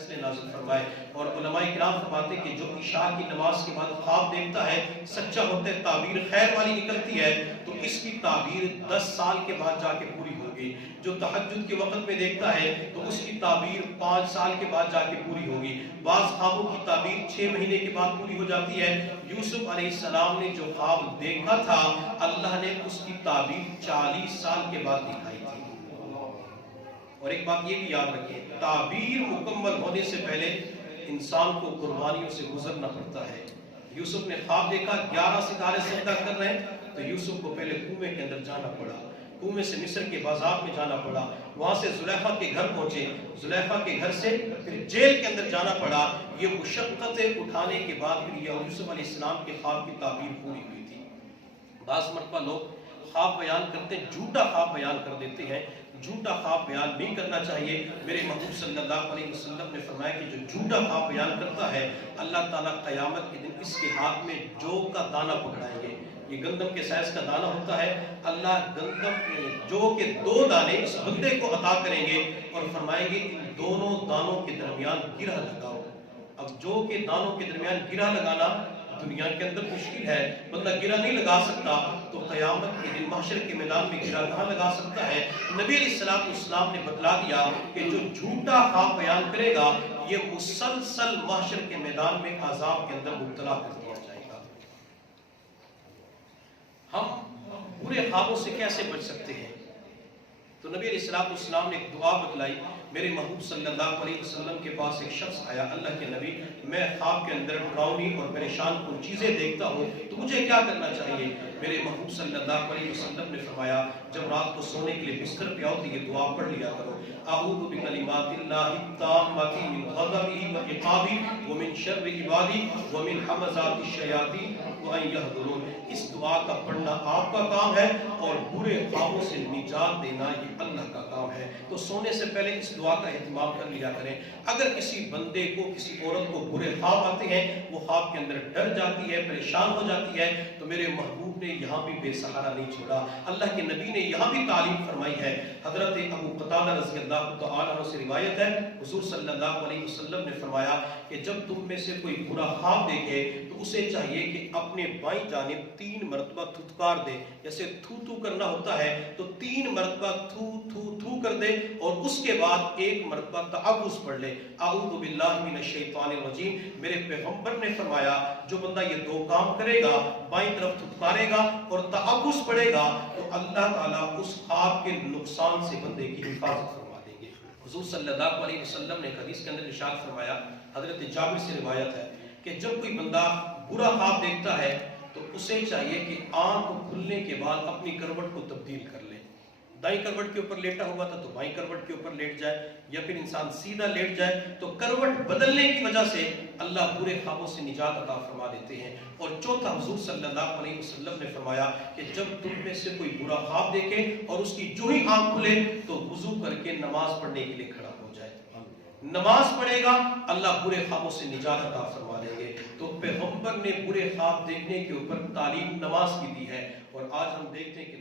فیصلے نازل فرمائے۔ اور علماء کرام فرماتے کہ جو عشاء کی نماز کے بعد خواب دیکھتا ہے سچا ہوتا ہے، تعبیر خیر والی نکلتی ہے، تو اس کی تعبیر 10 سال کے بعد جا کے پوری ہوگی۔ جو تہجد کے وقت میں دیکھتا ہے تو اس کی تعبیر 5 سال کے بعد جا کے پوری ہوگی۔ بعض خوابوں کی تعبیر 6 مہینے کے بعد پوری ہو جاتی ہے۔ یوسف علیہ السلام نے جو خواب دیکھا تھا اللہ نے اس کی تعبیر 40 سال کے بعد دکھائی تھی۔ اور ایک بات یہ بھی یاد رکھیں، تعبیر مکمل ہونے سے پہلے انسان کو قربانیوں سے گزرنا پڑتا ہے۔ یوسف نے خواب دیکھا 11 ستارے سجدہ کر رہے ہیں، تو یوسف کو پہلے کنویں کے اندر جانا پڑا، کنویں سے مصر کے بازار میں جانا پڑا، وہاں سے زلیخا کے گھر پہنچے، زلیخا کے گھر سے پھر جیل کے اندر جانا پڑا۔ یہ مشقتیں اٹھانے کے بعد پھر یوسف علیہ السلام کے خواب کی تعبیر پوری ہوئی تھی۔ بعض مرتبہ لوگ خواب بیان کرتے ہیں، جھوٹا خواب بیان کر دیتے ہیں، جھوٹا خواب بیان نہیں کرنا چاہیے۔ میرے محبوب صلی اللہ علیہ وسلم نے فرمایا کہ جو جھوٹا خواب بیان کرتا ہے اللہ تعالیٰ قیامت کے دن اس کے ہاتھ میں جو کا دانہ پکڑائیں گے۔ یہ گندم کے سائز کا دانہ ہوتا ہے، اللہ گندم جو کے 2 دانے اس بندے کو عطا کریں گے اور فرمائیں گے ان دونوں دانوں کے درمیان گرہ لگاؤ۔ اب جو کے دانوں کے درمیان گرہ لگانا دنیا کے اندر مشکل ہے، بندہ گرہ نہیں لگا سکتا، تو قیامت کے دن محشر کے میدان میں گرہ کہاں لگا سکتا ہے؟ نبی علیہ السلام نے بتلا دیا کہ جو جھوٹا خواب بیان کرے گا یہ مسلسل محشر کے میدان میں عذاب کے اندر مبتلا کر دیا جائے گا۔ ہم برے خوابوں سے کیسے بچ سکتے ہیں؟ تو نبی علیہ السلام نے ایک دعا بتلائی۔ میرے محبوب صلی اللہ علیہ وسلم کے پاس ایک شخص آیا، اللہ کے نبی میں خواب کے اندر ڈراؤنی اور پریشان کن چیزیں دیکھتا ہوں تو مجھے کیا کرنا چاہیے؟ میرے محبوب صلی اللہ علیہ وسلم نے فرمایا جب رات کو سونے کے لیے بستر پہ آؤ تو یہ دعا پڑھ لیا کرو، اعوذ بکلمات اللہ التامات من غضبہ وعقابہ ومن شر عبادہ ومن حمزات الشیاطین وان یحضرون۔ اس دعا کا پڑھنا آپ کا کام ہے اور برے خوابوں سے نجات دینا یہ اللہ کا کام ہے۔ تو سونے سے پہلے اس دعا کا اہتمام کر لیا کریں۔ اگر کسی بندے کو کسی عورت کو برے خواب آتے ہیں، وہ خواب کے اندر ڈر جاتی ہے، پریشان ہو جاتی ہے، تو میرے محبوب نے یہاں بھی بے سہارا نہیں چھوڑا، اللہ کے نبی نے یہاں بھی تعلیم فرمائی ہے۔ حضرت ابو قتادہ رضی اللہ تعالیٰ عنہ سے روایت ہے، حضور صلی اللہ علیہ وسلم نے فرمایا کہ جب تم میں سے کوئی برا خواب دیکھے تو اسے چاہیے کہ اپنے بائیں جانب 3 مرتبہ تھتکار دے، جیسے تھو تھو کرنا ہوتا ہے تو 3 مرتبہ تھو تھو تھو کر دے اور اس کے بعد 1 مرتبہ تعوذ پڑھ لے، اعوذ باللہ من الشیطان الرجیم۔ میرے پیغمبر نے فرمایا جو بندہ یہ 2 کام کرے گا، بائیں طرف تھتکارے گا اور تعوذ پڑھے گا، تو اللہ تعالیٰ اس خواب کے نقصان سے بندے کی حفاظت فرما دیں گے۔ حضور صلی اللہ علیہ وسلم نے حدیث کے اندر ارشاد فرمایا، حضرت جابر سے روایت ہے کہ جب کوئی بندہ برا خواب دیکھتا ہے تو اسے چاہیے کہ آنکھ کھلنے کے بعد اپنی کروٹ کو تبدیل کر لے۔ دائیں کروٹ کے اوپر لیٹا ہوا تھا تو بائیں کروٹ کے اوپر لیٹ جائے، یا پھر انسان سیدھا لیٹ جائے، تو کروٹ بدلنے کی وجہ سے اللہ برے خوابوں سے نجات عطا فرما دیتے ہیں۔ اور چوتھا حضور صلی اللہ علیہ وسلم نے فرمایا کہ جب تم میں سے کوئی برا خواب دیکھے اور اس کی جو ہی آنکھ کھلے تو وضو کر کے نماز پڑھنے کے لیے کھڑا ہو جائے، نماز پڑھے گا، اللہ برے خوابوں سے نجات عطا فرما دیں گے۔ تو پیغمبر نے برے خواب دیکھنے کے اوپر تعلیم نماز کی دی ہے، اور آج ہم دیکھتے ہیں کہ